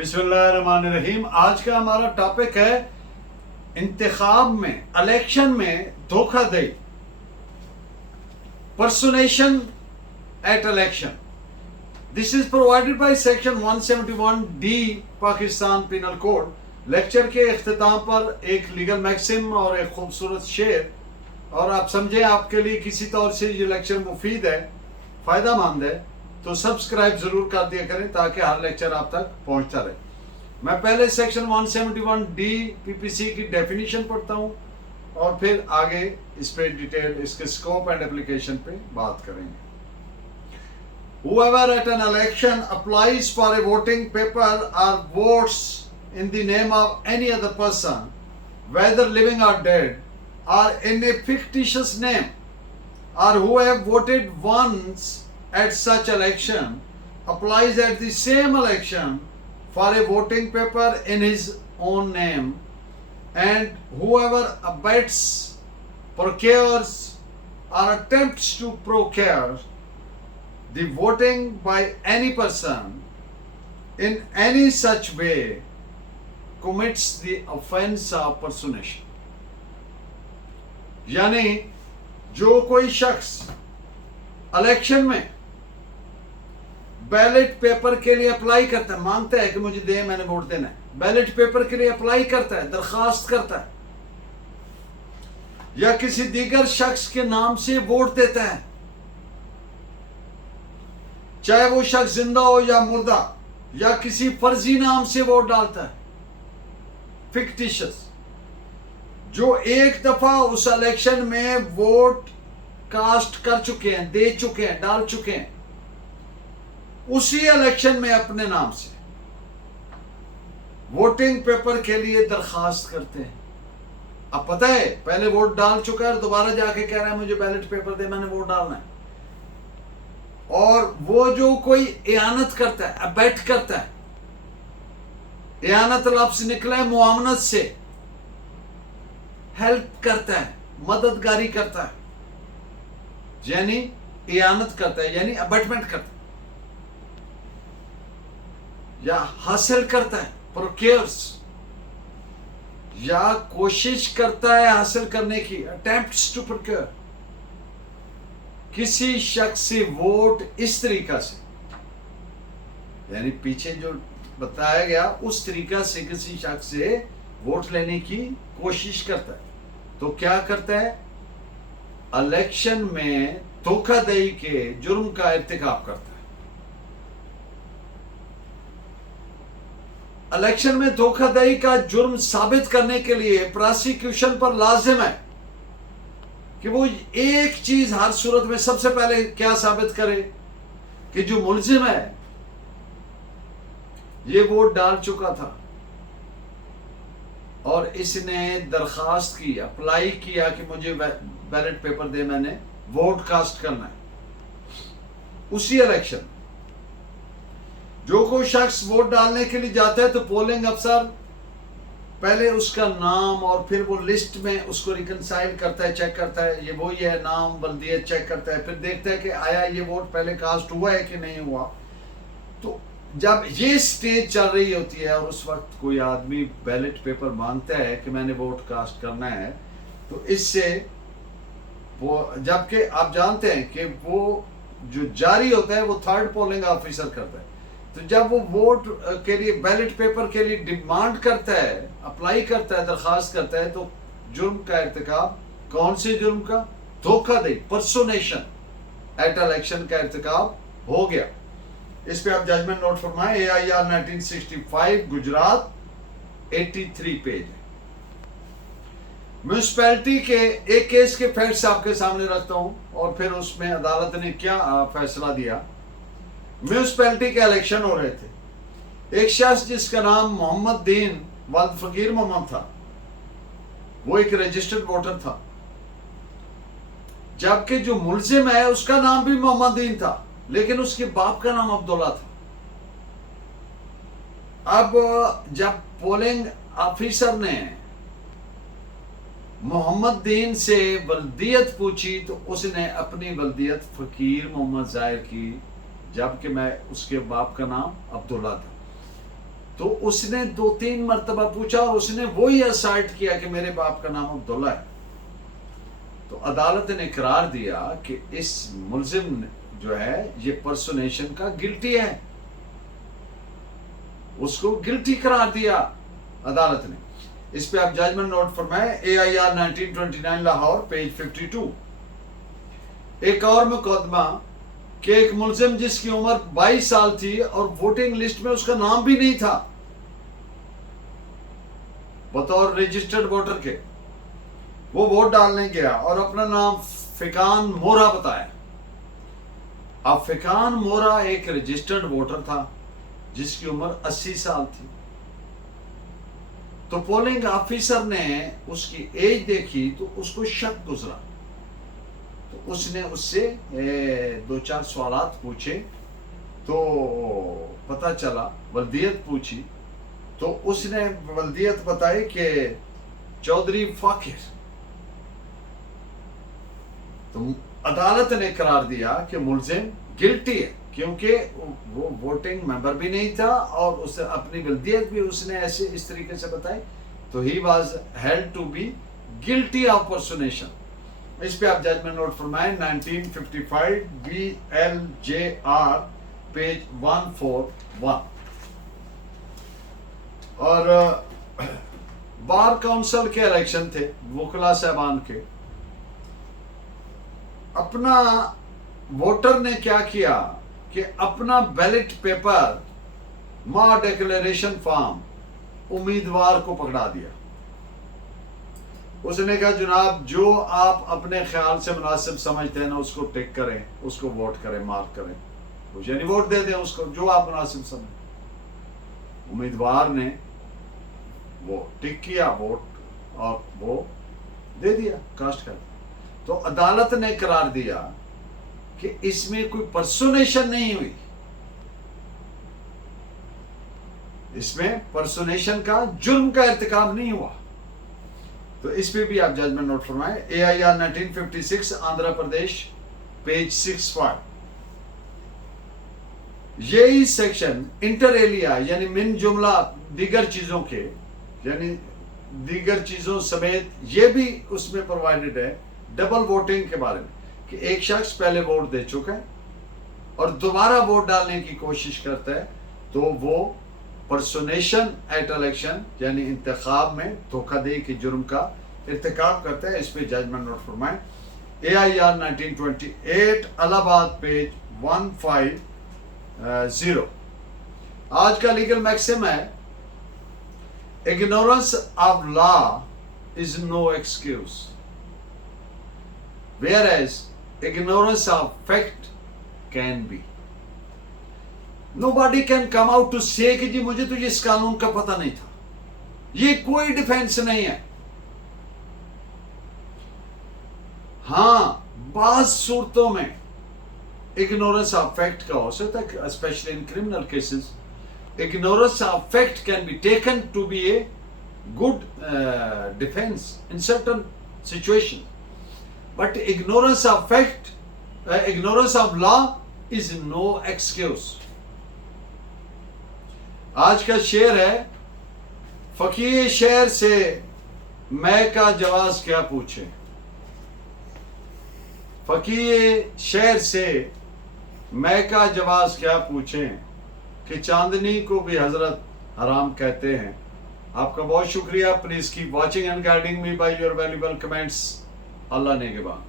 बिस्मिल्लाहिर्रहमानिर्रहीम। आज का हमारा टॉपिक है इंतखाब में, इलेक्शन में धोखाधड़ी, personation at election. This is provided by section 171D Pakistan penal code. Lecture के इख्तिताम पर एक लीगल मैक्सिम और एक खूबसूरत शेर, और आप समझें आपके लिए किसी तौर से ये लेक्चर मुफीद है, फ़ायदा मंद है, तो सब्सक्राइब ज़रूर कर दिया करें ताकि हर लेक्चर आप तक पहुंचता रहे। मैं पहले सेक्शन 171D PPC की डेफिनेशन पढ़ता हूं और फिर आगे इस पे डिटेल, इसके स्कोप एंड एप्लीकेशन पे बात करेंगे। Whoever at an election applies for a voting paper or votes in the name of any other person, whether living or dead, or in a fictitious name, or who have voted once at such election, applies at the same election for a voting paper in his own name, and whoever abets, procures, or attempts to procure the voting by any person in any such way commits the offense of personation। यानी जो कोई शख्स election में ballot paper के लिए apply करता है, मांगता है कि मुझे दे, मैंने वोट देना है, बैलेट पेपर के लिए अप्लाई करता है, दरखास्त करता है, या किसी दीगर शख्स के नाम से वोट देता है, चाहे वो शख्स जिंदा हो या मुर्दा, या किसी फर्जी नाम से वोट डालता है, फिक्टिशियस, जो एक दफा उस इलेक्शन में वोट कास्ट कर चुके हैं, दे चुके हैं, डाल चुके हैं, उसी इलेक्शन में अपने नाम से वोटिंग पेपर के लिए दरखास्त करते हैं। अब पता है पहले वोट डाल चुका है, दोबारा जाके कह रहा है मुझे बैलेट पेपर दे, मैंने वोट डालना है। और वो जो कोई इयानत करता है, अबेट करता है, इयानत लफ्ज निकला है मुआवनत से, हेल्प करता है, मददगारी करता है, यानी इयानत करता है, यानी अबेटमेंट करता है, या हासिल करता है, प्रोक्योर्स, या कोशिश करता है हासिल करने की, अटेम्प्ट्स टू प्रोक्योर, किसी शख्स से वोट इस तरीका से, यानी पीछे जो बताया गया उस तरीका से किसी शख्स से वोट लेने की कोशिश करता है। तो क्या करता है? इलेक्शन में धोखाधड़ी के जुर्म का इर्तिकाब करता है। इलेक्शन में धोखाधड़ी का जुर्म साबित करने के लिए प्रोसिक्यूशन पर लाजिम है कि वो एक चीज हर सूरत में सबसे पहले क्या साबित करे कि जो मुलजिम है ये वोट डाल चुका था और इसने दरखास्त की, अप्लाई किया कि मुझे बैलेट पेपर दे, मैंने वोट कास्ट करना है। उसी इलेक्शन जो कोई शख्स वोट डालने के लिए जाता है तो पोलिंग अफसर पहले उसका नाम और फिर वो लिस्ट में उसको रिकनसाइल करता है, चेक करता है ये वही है, नाम बल्दियत चेक करता है, फिर देखता है कि आया ये वोट पहले कास्ट हुआ है कि नहीं हुआ। तो जब ये स्टेज चल रही होती है और उस वक्त कोई आदमी बैलेट पेपर मांगता है कि मैंने वोट कास्ट करना है, तो इससे वो, जबकि आप जानते हैं कि वो जो जारी होता है वो थर्ड पोलिंग ऑफिसर करता है, तो जब वो वोट के लिए, बैलेट पेपर के लिए डिमांड करता है, अप्लाई करता है, दरखास्त करता है, तो जुर्म का इर्तिकाब, कौन से जुर्म का? धोखाधड़ी, पर्सोनेशन एट इलेक्शन का इर्तिकाब हो गया। इस पे आप जजमेंट नोट फरमाएं, AIR 1965 गुजरात 83 पेज। म्यूनिसिपैलिटी के एक केस के फैक्ट्स आपके सामने रखता हूं और फिर उसमें अदालत ने क्या फैसला दिया। म्यूनिसिपैलिटी के इलेक्शन हो रहे थे। एक शख्स जिसका नाम मोहम्मद दीन वल्द फकीर मोहम्मद था, वो एक रजिस्टर्ड वोटर था, जबकि जो मुलजिम है उसका नाम भी मोहम्मद दीन था, लेकिन उसके बाप का नाम अब्दुल्ला था। अब जब पोलिंग ऑफिसर ने मोहम्मद दीन से वल्दियत पूछी तो उसने अपनी वल्दियत फकीर मोहम्मद जाहिर की, जबकि मैं उसके बाप का नाम अब्दुल्ला था। تو اس نے 2-3 مرتبہ پوچھا اور اس نے وہی اسائٹ کیا کہ میرے باپ کا نام عبداللہ ہے. تو عدالت نے قرار دیا کہ اس ملزم جو ہے یہ پرسونیشن کا گلٹی ہے. اس کو گلٹی قرار دیا عدالت نے. اس پہ آپ ججمنٹ نوٹ فرمائیں. AIR 1929 Lahore page 52. ایک اور مقدمہ کہ ایک ملزم جس کی عمر 22 سال تھی اور ووٹنگ لسٹ میں اس کا نام بھی نہیں تھا بطور رجسٹرڈ ووٹر کے، وہ ووٹ ڈالنے گیا اور اپنا نام فیقان مورا بتایا. اب فیقان مورا ایک رجسٹرڈ ووٹر تھا جس کی عمر 80 سال تھی. تو پولنگ آفیسر نے اس کی ایج دیکھی تو اس کو شک گزرا. تو اس نے اس سے 2-4 سوالات پوچھے تو پتہ چلا، ولدیت پوچھی تو اس نے ولدیت بتائی کہ چودھری فاقر. تو عدالت نے قرار دیا کہ ملزم گلٹی ہے کیونکہ وہ ووٹنگ ممبر بھی نہیں تھا اور اس اپنی ولدیت بھی اس نے ایسے اس طریقے سے بتائی. تو he was held to be guilty of personation. اس پہ آپ ججمنٹ نوٹ فرمائیں. 1955 BLJR پیج 141. اور بار کونسل کے الیکشن تھے وکلا صاحبان کے. اپنا ووٹر نے کیا کیا کہ اپنا بیلٹ پیپر ماں ڈیکلیریشن فارم امیدوار کو پکڑا دیا. اس نے کہا جناب جو آپ اپنے خیال سے مناسب سمجھتے ہیں نا اس کو ٹک کریں، اس کو ووٹ کریں، مارک کریں، یعنی ووٹ دے دیں اس کو جو آپ مناسب سمجھیں. امیدوار نے وہ ٹک کیا ووٹ اور وہ دے دیا کاسٹ کر. تو عدالت نے قرار دیا کہ اس میں کوئی پرسونیشن نہیں ہوئی، اس میں پرسونیشن کا جرم کا ارتکاب نہیں ہوا. تو اس پہ بھی آپ ججمنٹ نوٹ فرمائیں. AIR 1956 Andhra Pradesh page 65. یہی سیکشن انٹر ایلیا یعنی من جملہ دیگر چیزوں کے یعنی دیگر چیزوں سمیت یہ بھی اس میں پرووائڈڈ ہے ڈبل ووٹنگ کے بارے میں کہ ایک شخص پہلے ووٹ دے چکا ہے اور دوبارہ ووٹ ڈالنے کی کوشش کرتا ہے تو وہ پرسونیشن ایٹ الیکشن یعنی انتخاب میں دھوکہ دہی کے جرم کا ارتکاب کرتا ہے. اس پہ ججمنٹ نوٹ فرمائیں. AIR 1928 الہ آباد پیج 150. آج کا لیگل میکسم ہے ignorance of law is no excuse whereas ignorance of fact can be. Nobody can come out to say کہ جی مجھے تو اس قانون کا پتہ نہیں تھا. یہ کوئی ڈیفینس نہیں ہے. ہاں بعض صورتوں میں ignorance of fact کا ہو سکتا ہے especially in criminal cases. Ignorance of fact can be taken to be a good defense in certain situations. But ignorance of fact, ignorance of law is no excuse. آج کا شعر ہے فقیر شعر سے میں کا جواز کیا پوچھے. فقیر شعر سے میں کا جواز کیا پوچھیں کہ چاندنی کو بھی حضرت حرام کہتے ہیں. آپ کا بہت شکریہ. Please keep watching and guiding me by your valuable comments. Allah نگہبان.